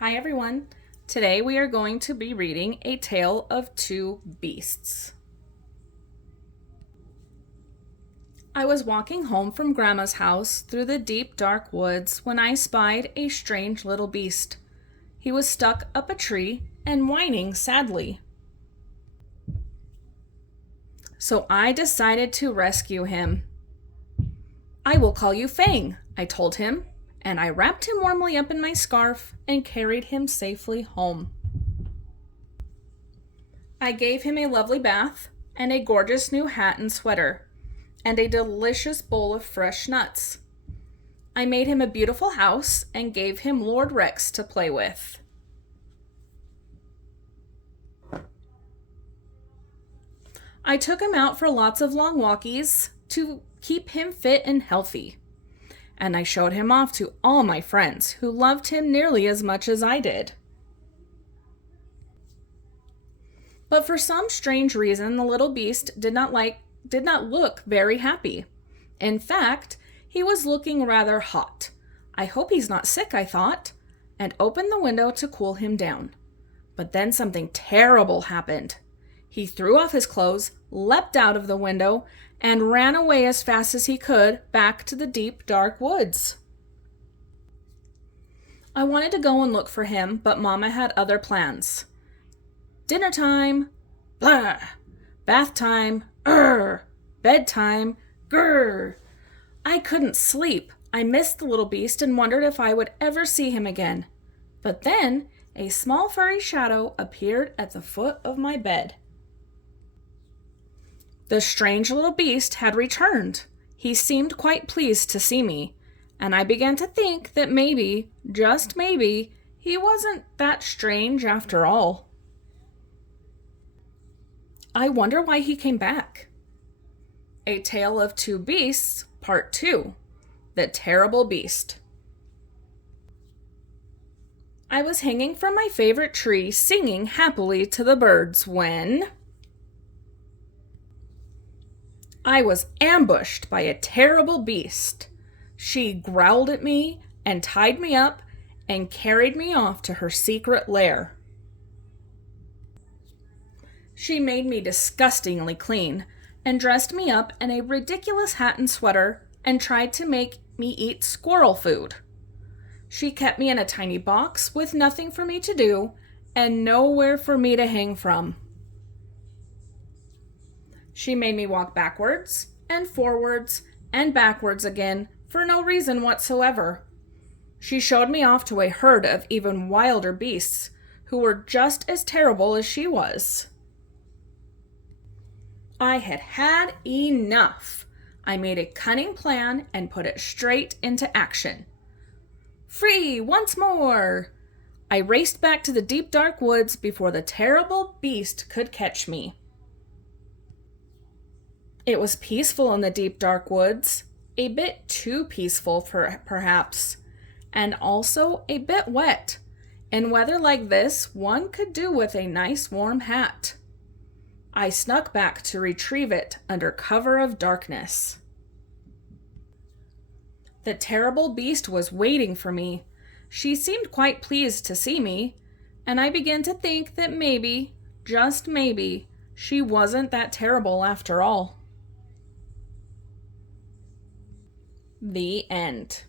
Hi everyone. Today we are going to be reading A Tale of Two Beasts. I was walking home from Grandma's house through the deep dark woods when I spied a strange little beast. He was stuck up a tree and whining sadly. So I decided to rescue him. I will call you Fang, I told him, and I wrapped him warmly up in my scarf and carried him safely home. I gave him a lovely bath and a gorgeous new hat and sweater, and a delicious bowl of fresh nuts. I made him a beautiful house and gave him Lord Rex to play with. I took him out for lots of long walkies to keep him fit and healthy. And I showed him off to all my friends who loved him nearly as much as I did. But for some strange reason, the little beast did not look very happy. In fact, he was looking rather hot. I hope he's not sick, I thought, and opened the window to cool him down. But then something terrible happened. He threw off his clothes, leapt out of the window, and ran away as fast as he could back to the deep, dark woods. I wanted to go and look for him, but Mama had other plans. Dinner time, blah. Bath time, bedtime, grr. I couldn't sleep. I missed the little beast and wondered if I would ever see him again. But then a small furry shadow appeared at the foot of my bed. The strange little beast had returned. He seemed quite pleased to see me, and I began to think that maybe, just maybe, he wasn't that strange after all. I wonder why he came back. A Tale of Two Beasts, Part 2, The Terrible Beast. I was hanging from my favorite tree singing happily to the birds when I was ambushed by a terrible beast. She growled at me and tied me up and carried me off to her secret lair. She made me disgustingly clean and dressed me up in a ridiculous hat and sweater and tried to make me eat squirrel food. She kept me in a tiny box with nothing for me to do and nowhere for me to hang from. She made me walk backwards and forwards and backwards again for no reason whatsoever. She showed me off to a herd of even wilder beasts who were just as terrible as she was. I had had enough. I made a cunning plan and put it straight into action. Free once more! I raced back to the deep dark woods before the terrible beast could catch me. It was peaceful in the deep dark woods, a bit too peaceful perhaps, and also a bit wet. In weather like this, one could do with a nice warm hat. I snuck back to retrieve it under cover of darkness. The terrible beast was waiting for me. She seemed quite pleased to see me, and I began to think that maybe, just maybe, she wasn't that terrible after all. The end.